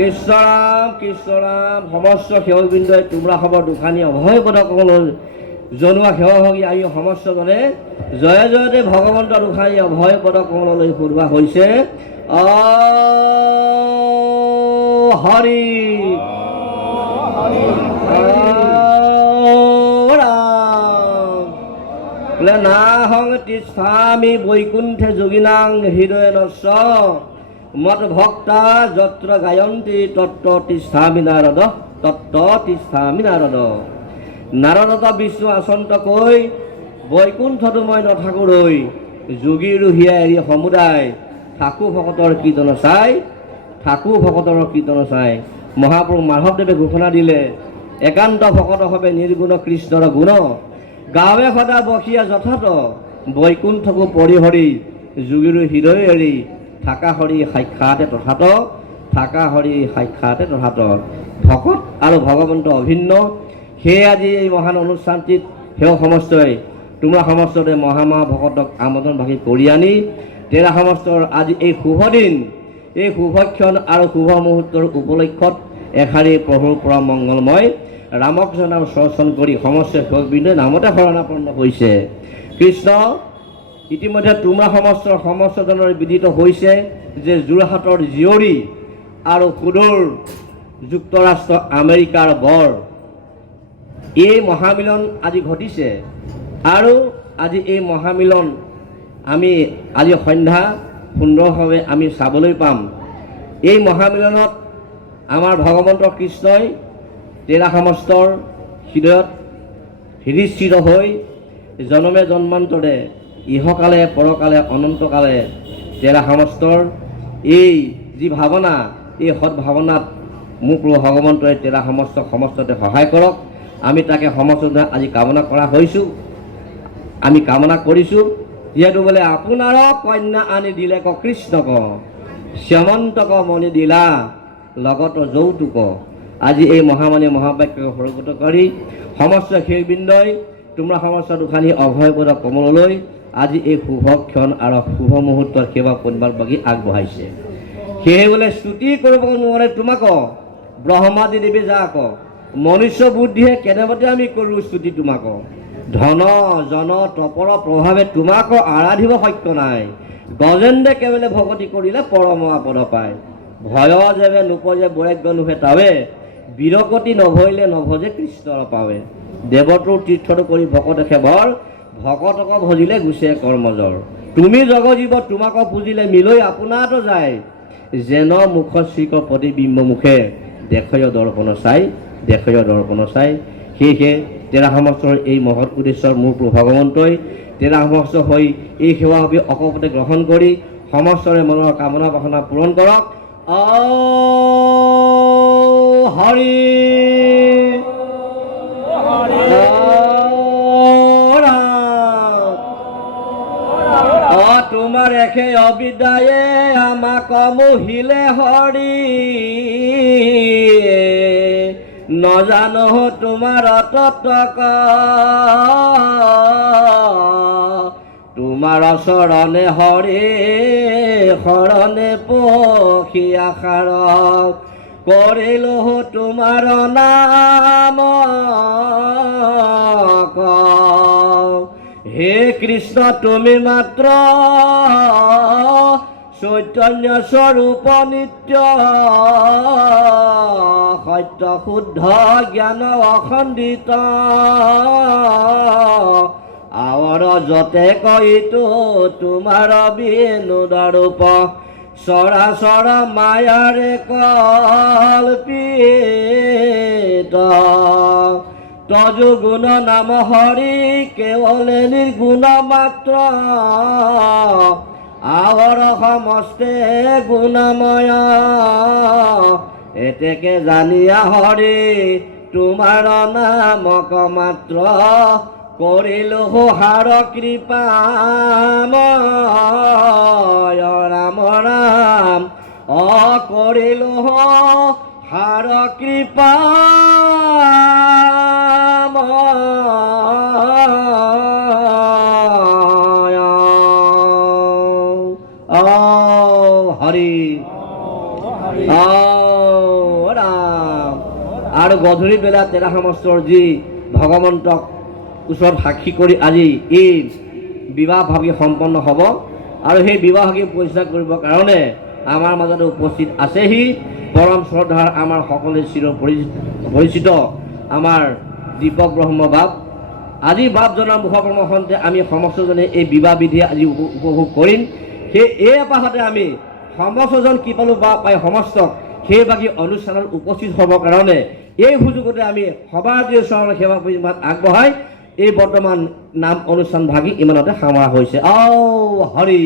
কৃষ্ণ ৰাম সমস্ত সেৱকবৃন্দই তোমৰা খবৰ দুখানি অভয় পদকলৈ জনোৱা সেৱকী আমি সমস্তজনে জয় জয়তে ভগৱন্ত দুখানি অভয় পদকলৈ ফুৰোৱা হৈছে। হৰি নাহং তিষ্ঠামি বৈকুণ্ঠে যোগিনাং হৃদয় নস্য মত ভক্তা যত্র গায়ন্তি তত্ত্ব তিষ্ঠামি নারদ তত্ত্ব তিষ্ঠামি নারদ। নারদত বিষ্ণু আচন্ত কৈ বৈকুণ্ঠতো মই নথাকোৰৈ যোগী ৰুহিয়া এৰি সমুদায় থাকো ভকতৰ কীৰ্তন চাই। মহাপ্ৰভু মাধৱদেৱে ঘোষণা দিলে একান্ত ভকত হবে নিৰ্গুণ কৃষ্ণৰ গুণ গাঁৱে সদা বসিয়া যথাত বৈকুণ্ঠকো পৰিহৰি যোগীৰো হৃদয় এৰি থাকা হৰি সাক্ষাতে তথাত ভকত আৰু ভগৱন্ত অভিন্ন। সেয়ে আজি এই মহান অনুষ্ঠানটিত সেও সমস্তই তোমৰা সমস্ততে মহামহা ভকতক আমন্ত্ৰণ ভাগি কৰি আনি তেৰা সমস্তৰ আজি এই শুভদিন এই শুভক্ষণ আৰু শুভ মুহূৰ্তৰ উপলক্ষত এষাৰি প্ৰভুৰ পৰা মংগলময় ৰামকৃষ্ণ নাম স্মৰণ কৰি সমস্ত সেৱকবৃন্দই নামতে শৰণাপন্ন হৈছে। কৃষ্ণ ইতিমধ্যে তোমৰা সমস্তজনৰ বিদিত হৈছে যে যোৰহাটৰ জীয়ৰী আৰু সুদূৰ যুক্তৰাষ্ট্ৰ আমেৰিকাৰ বৰ এই মহামিলন আজি ঘটিছে আৰু আজি এই মহামিলন আমি আজি সন্ধ্যা সুন্দৰভাৱে আমি চাবলৈ পাম। এই মহামিলনত আমাৰ ভগৱন্ত কৃষ্ণই তেৰা সমস্তৰ হৃদয়ত হৃদয়স্থিত হৈ জনমে জন্মান্তৰে ইহকালে পৰকালে অনন্তকালে তেৰা সমস্তৰ এই যি ভাৱনা এই সৎভাৱনাত মোক ভগৱন্তই তেৰা সমস্ততে সহায় কৰক। আমি তাকে সমস্তজনে আজি কামনা কৰা হৈছোঁ। আমি কামনা কৰিছোঁ যিহেতু বোলে আপোনাৰ কন্যা আনি দিলে ক কৃষ্ণক শ্যামন্তক মণি দিলা লগত যৌতুক। আজি এই মহামণি মহাবাক্যক সৰুগত কৰি সমস্ত সেৱকবৃন্দই তোমৰা সমস্ত দুখানি অভয় পদ কমললৈ আজি এই শুভক্ষণ আৰু শুভ মুহূৰ্তৰ সেৱা কৰিবৰ বাগি আগবঢ়াইছে। সেয়ে বোলে স্তুতি কৰিব নোৱাৰে তোমাক ব্ৰহ্মাদি দেৱী যাক মনুষ্য বুদ্ধিয়ে কেনেবাতে আমি কৰোঁ স্তুতি তোমাক। ধন জন তপৰ প্ৰভাৱে তোমাক আৰাধিব সত্য নাই গজেন্দ্ৰে কেৱলে ভকতি কৰিলে পৰম পদ পায়। ভয় যেবে নোপজে বৈৰাগ্য নুহে তাৱে বিৰকতি নভৰিলে নভজে কৃষ্ণৰ পাৱে। দেৱটোৰ তীৰ্থটো কৰি ভকতে সেৱৰ ভকতক ভজিলে গুচে কৰ্মজৰ। তুমি জগজীৱ তোমাক পুজিলে মিলৈ আপোনাতো যায় যেন মুখ শ্ৰীক প্ৰতিবিম্ব মুখে দেখয় দৰ্পণ চাই। সেয়েহে তেৰা সমস্তৰ এই মহৎ উদ্দেশ্যৰ মোৰ ভগৱন্তই তেৰা সমস্ত হৈ এই সেৱা সভি অকপতে গ্ৰহণ কৰি সমস্তৰে মনৰ কামনা বাসনা পূৰণ কৰক। হৰি তোমাৰ এখে অবিদ্যায়ে আমাক মোহিলে হৰি নজানো তোমাৰ তত্ত্বক তোমাৰ চৰণে হৰি শৰণে পখি আশাৰ কৰিলো তোমাৰ নাম হে কৃষ্ণ তুমি মাত্ৰ চৈতন্য স্বৰূপ নিত্য সত্য শুদ্ধ জ্ঞান অখণ্ডিত আৱৰ যতে কৈতো তোমাৰ বিনোদৰূপ চৰাচৰ মায়াৰে কল্পিত তজু গুণ নাম হৰি কেৱলে নিৰ্গুণ মাত্ৰ আৱৰ সমস্তে গুণময় এতেকে জানিয়া হৰি তোমাৰ নামক মাত্ৰ কৰিলো হাৰ কৃপাময় ৰাম ৰাম কৰিলো হাৰ কৃপাময় হৰি আৰু গধূলি বেলা তেৰা সমষ্টৰ যি ভগৱন্তক ওচৰত সাক্ষী কৰি আজি এই বিবাহ ভাগী সম্পন্ন হ'ব আৰু সেই বিবাহ ভাগী পৰিচালনা কৰিবৰ কাৰণে আমাৰ মাজতে উপস্থিত আছেহি পৰম শ্ৰদ্ধাৰ আমাৰ সকলোৱে চিৰ পৰিচিত আমাৰ দীপক ব্ৰহ্ম বাপ। আজি বাপজনৰ মুখকৰ্মখনতে আমি সমস্তজনে এই বিবাহ বিধি আজি উপভোগ কৰিম। সেই এই এপাহতে আমি সমস্তজন কি পালোঁ বা পাই সমস্তক সেইভাগী অনুষ্ঠানত উপস্থিত হ'বৰ কাৰণে এই সুযোগতে আমি সবাৰ দিয়ে চৰণৰ সেৱা পৰিমাণ আগবঢ়াই এই বৰ্তমান নাম অনুষ্ঠান ভাগি ইমানতে সামৰা হৈছে। হৰি